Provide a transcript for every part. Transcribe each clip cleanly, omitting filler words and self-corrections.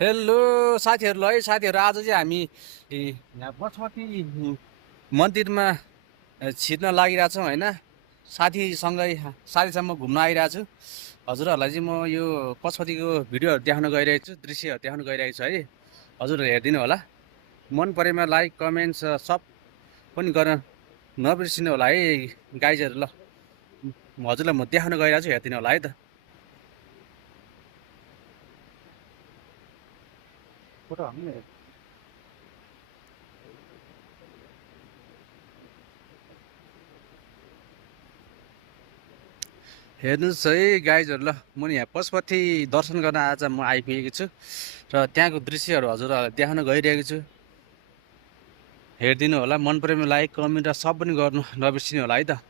Hello साथीहरू है साथीहरू आज चाहिँ हामी यहाँ पशुपति मन्दिरमा छिर्न लागिरहेको छौँ होइन। साथीसँग घुम्न आइरहेको छु। हजुरहरूलाई चाहिँ म यो पशुपतिको भिडियोहरू देखाउन गइरहेको छु, दृश्यहरू देखाउन गइरहेको छु है। हजुरहरू हेरिदिनु होला। मन परेमा लाइक कमेन्ट सब पनि गर्न नबिर्सिनु होला है गाइजहरू। ल हजुरलाई म देखाउन गइरहेको छु, हेरिदिनु होला है त। फोटो हाल्नु हेर्नुहोस् है गाइजहरू। ल म यहाँ पशुपति दर्शन गर्न आज म आइपुगेको छु र त्यहाँको दृश्यहरू हजुरहरूलाई देखाउन गइरहेको छु। हेरिदिनु होला। मन परेमा लाइक कमेन्ट र सब पनि गर्नु नबिर्सिनु होला है त।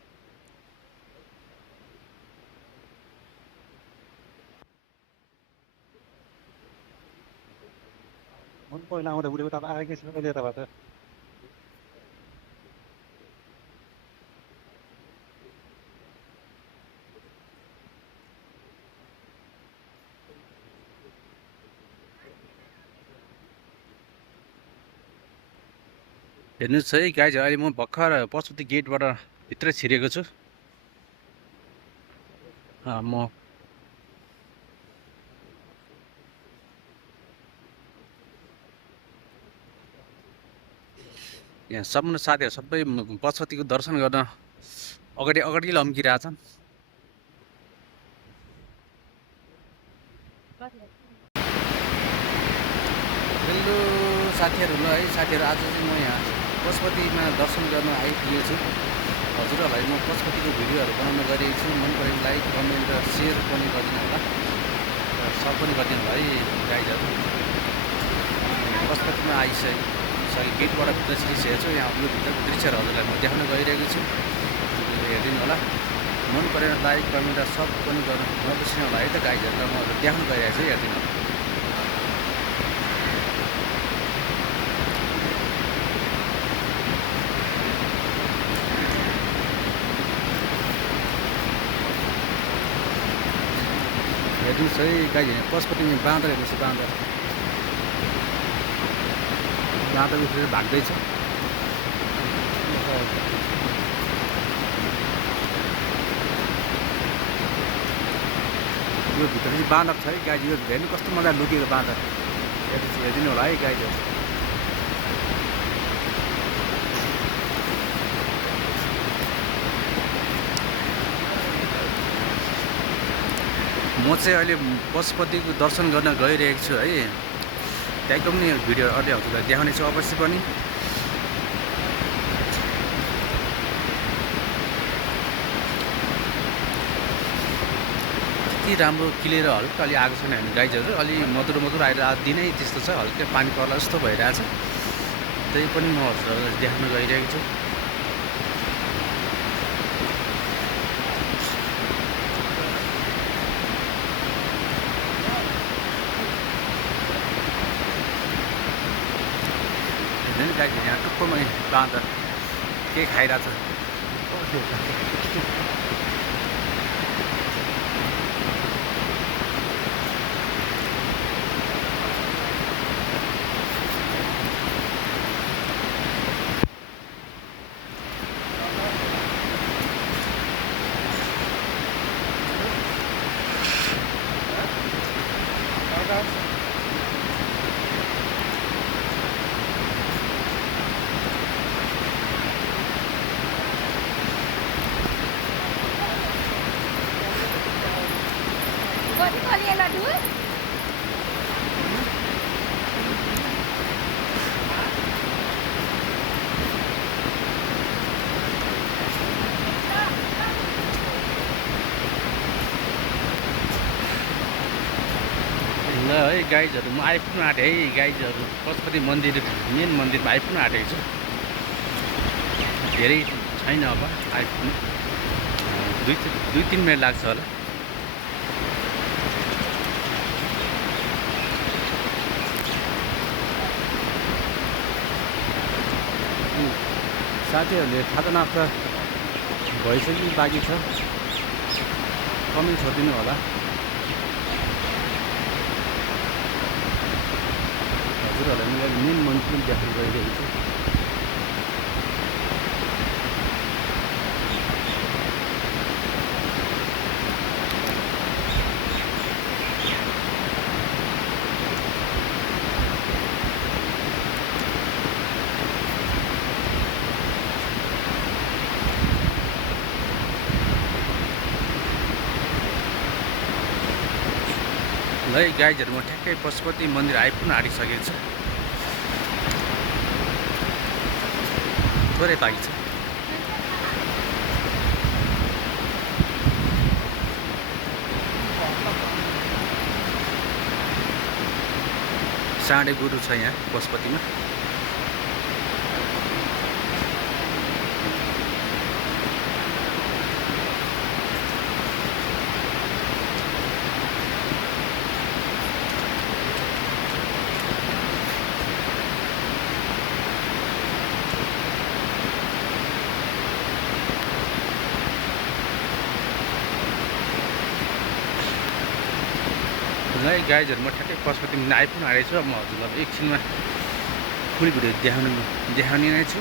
मन पहिला आउँदा बुढेको तपाईँ आएकै छैन कहिले यताबाट हेर्नुहोस् है गाइज, अहिले म भर्खर पशुपति गेटबाट भित्र छिरेको छु। म यहाँ सम्पूर्ण साथीहरू सबै पशुपतिको दर्शन गर्न अगाडि लम्किरहेछन्। हेलो साथीहरू। ल है साथीहरू, आज चाहिँ म यहाँ पशुपतिमा दर्शन गर्न आइपुगेको छु। हजुरहरूलाई म पशुपतिको भिडियोहरू बनाउन गइरहेको छु। मन पऱ्यो भने लाइक कमेन्ट र सेयर पनि गरिदिनु होला र सब पनि गरिदिनु होला है गाइजहरू। पशुपतिमा गेटबाट भित्र छिरिसकेको छु। यहाँ यो भित्रको दृश्यहरू हजुरलाई म देखाउन गइरहेको छु, हेरिदिनु होला। मन परेन लाइक कमेन्ट र सब पनि गर्न नबिर्सिनु होला है त गाइजहरूलाई। म देखाउन गइरहेको छु, हेरिदिनु होला। हेर्नुहोस् है गाई, पशुपतिमा बाँदर हेर्नुहोस्। बाँदर उठेर भाग्दैछ। यो भित्र चाहिँ बाँदर छ है गाई। यो भित्र हेर्नु कस्तो मजा लुकेको बाँदर। हेरिदिनु होला है गाईहरू। म चाहिँ अहिले पशुपतिको दर्शन गर्न गइरहेको छु है। त्यहाँको पनि भिडियो अहिले हजुरलाई देखाउने छु अवश्य पनि। यति राम्रो क्लियर हल्का अलि आएको छैन हामी गाइजहरू। अलि मधुरो आएर दिनै त्यस्तो छ, हल्का पानी पर्ला जस्तो भइरहेछ। त्यही पनि म हजुरहरूलाई देखाउन गइरहेको छु। गाई यहाँ टुप्पोमा बाँदर के खाइरहेछ। ल है गाइजहरू, म आइपुग्नु आँटेँ है गाइजहरू। पशुपति मन्दिर मेन मन्दिरमा आइपुग्नु आँटेको छु। धेरै छैन अब आइपुग्नु, 2-3 मिनट लाग्छ होला। साथीहरूले खाजानास्ता भइसक्यो बाँकी छ, कमेन्ट छोडिदिनु होला। मेन मन्दिर देख्न गइरहेको छु। ल गाइजहरू म ठ्याक्कै पशुपति मन्दिर आइपुग्न आँटिसकेको छु। थोरै बाँकी छ। साँडे गुरु छ यहाँ पशुपतिमा। ल गाइजहरू म ठ्याक्कै पशुपतिमा आइपुग्न आँटेको छु। म हजुरलाई एकछिनमा फुल भिडियो देखाउने नै छु।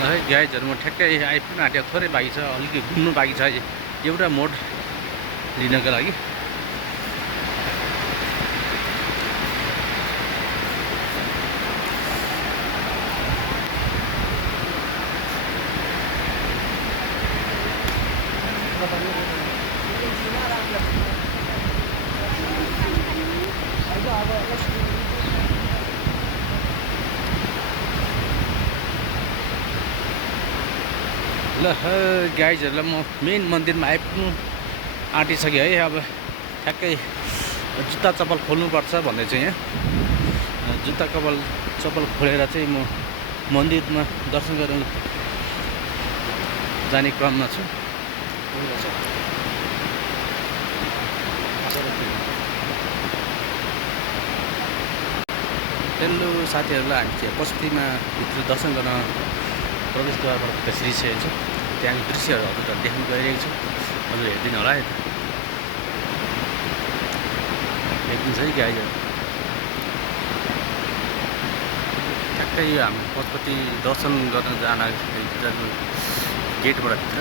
ल है गाइजहरू म ठ्याक्कै आइपुग्न आँटेको, थोरै बाँकी छ, अलिकति घुम्नु बाँकी छ एउटा मोड लिनको लागि। ल गाइजहरूलाई म मेन मन्दिरमा आइपुग्नु आँटिसकेँ है। अब ठ्याक्कै जुत्ता चप्पल खोल्नुपर्छ भन्दै चाहिँ यहाँ जुत्ता चप्पल खोलेर चाहिँ म मन्दिरमा दर्शन गर्न जाने क्रममा छु। हेलो साथीहरूलाई, हामी चाहिँ पशुपतिमा भित्र दर्शन गर्न प्रवेशद्वारबाट छिरिसकेको छु। त्यहाँको दृश्यहरू हजुरलाई देख्न गइरहेको छु। हजुर हेरिदिनु होला है, हेरिदिन्छ है गाइजहरू। ठ्याक्कै यो हामी पशुपति दर्शन गर्न जान गेटबाट भित्र।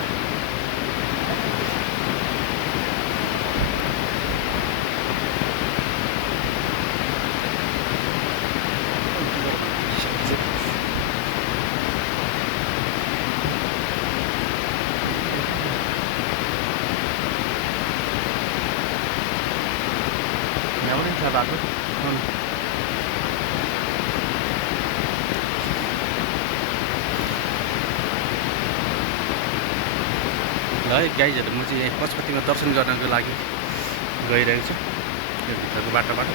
Nyawarin sa bago. ल है गाइजहरू, म चाहिँ पशुपतिमा दर्शन गर्नको लागि गइरहेको छु यो भित्रको बाटोबाट।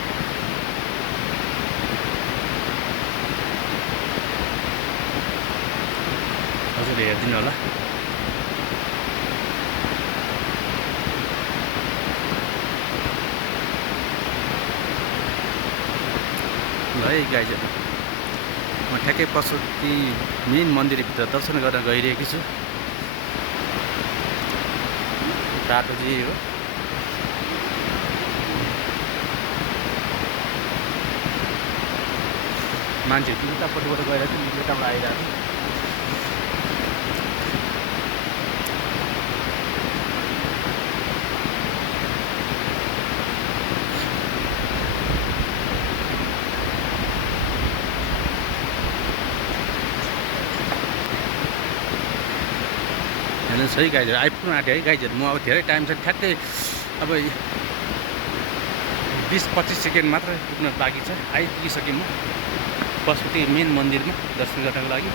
हजुरले हेरिदिनु होला। ल है गाइजहरू, म ठ्याक्कै पशुपति मेन मन्दिरभित्र दर्शन गर्न गइरहेको छु। बाटो चाहिँ हो। मान्छेहरू उतापट्टिबाट गएर चाहिँ यताबाट आइरहेको छ। हेर्नुहोस् है गाइजहरू, आइपुग्नु आँट्यो है गाइजहरू। म अब धेरै टाइम छ, ठ्याक्कै अब 20-25 सेकेन्ड मात्र पुग्न बाँकी छ। आइपुगिसकेँ म पशुपति मेन मन्दिरमा दर्शन गर्नको लागि।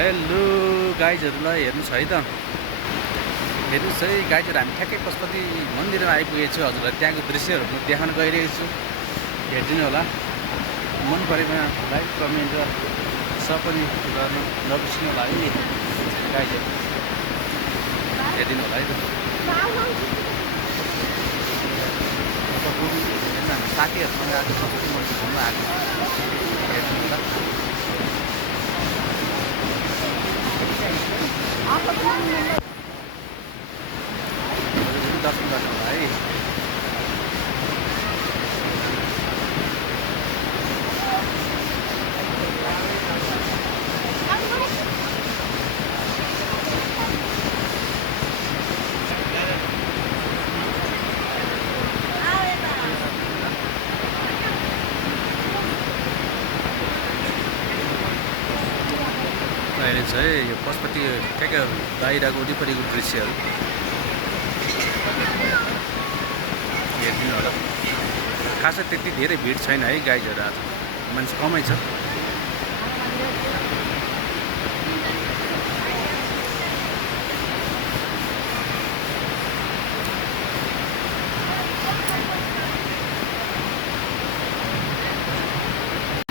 हेलो गाइजहरूलाई हेर्नुहोस् है त, हेर्नुहोस् है गाइजहरू, हामी ठ्याक्कै पशुपति मन्दिरमा आइपुगेको छु। हजुरलाई त्यहाँको दृश्यहरू म देखाउन गइरहेको छु, हेरिदिनु होला। मन परेमा लाइक कमेन्ट र सब पनि गर्न नबिर्सिनु होला है गाइजहरू, हेरिदिनु होला है त। साथीहरूसँग आज पशुपति मन्दिर घुम्न आएको, हेरिदिनु होला। दर्शन गर्नु होला है। अहिले चाहिँ यो पशुपति ठ्याक्कै बाहिरको वरिपरिको दृश्यहरू हेरिदिनु होला। खासै त्यति धेरै भिड छैन है गाइजहरू, आज मान्छे कमै छ।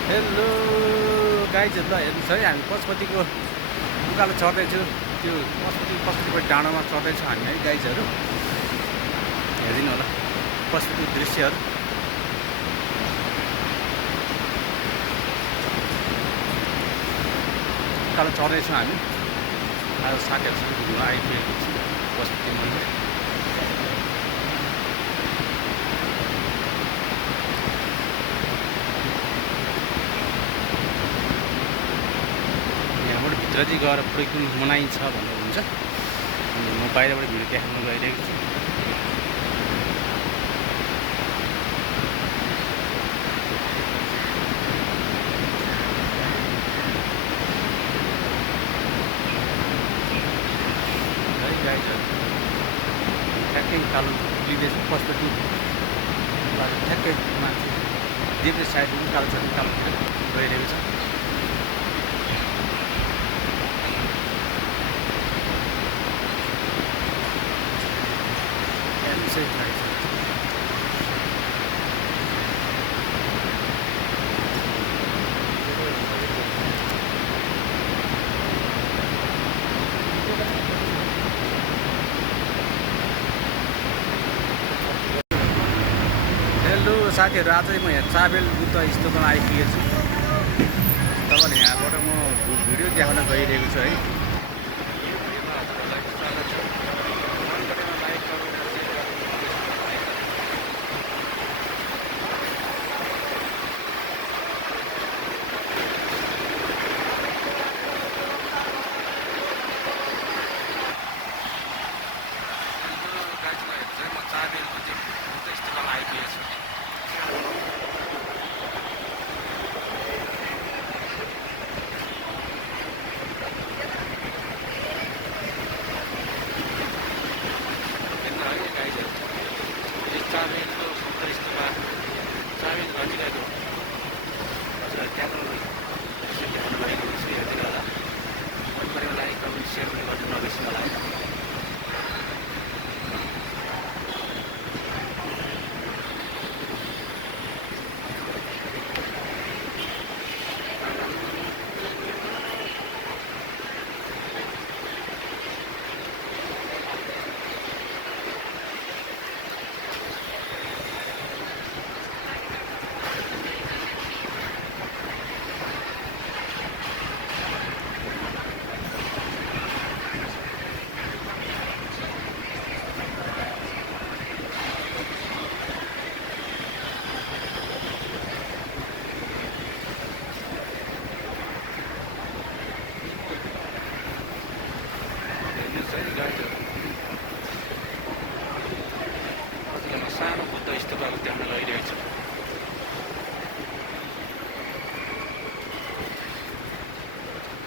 हेलो गाइजहरूलाई हेर्नुहोस् है, हामी पशुपतिको उकालो चढ्दैछु। त्यो पशुपतिको डाँडामा चढ्दैछौँ हामी है गाइजहरू, हेरिदिनु होला पशुपतिको दृश्यहरू। उकालो चढ्दैछौँ हामी, आज साथीहरूसँग घुम्न आइपुगेको छु पशुपति मन्दिर। भित्र चाहिँ गएर पुरै मनाइन्छ भन्ने हुन्छ। अनि म बाहिरबाट भिडियो देखाउन गइरहेको छु। है गाइजहरू, ठ्याक्कै उकालो लिँदैछ पशुपति, ठ्याक्कै मान्छे देब्रे साइड उकालो छ, उकालोतिर गइरहेको छ। हेलो साथीहरू, आज म यहाँ चाबेल बुद्ध स्तूपमा आइपुगेको छु। तपाईँले यहाँबाट म भिडियो देखाउन गइरहेको छु है। चाबेलको बुद्ध स्तूपमा चाबेल घटिरहेको हजुर त्यहाँको देखाउन गइरहेको छु, हेरिदिनु होला। मन परेमा लाइक कमेन्ट सेयर पनि गर्नु नबिर्सिनु होला है। सानो बुद्ध स्तूपहरू देख्न गइरहेको छु।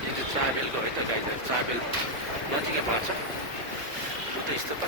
यो चाहिँ चाबेलको है त गाइजहरू, चाबेल नजिकै पर्छ बुद्ध स्तूप।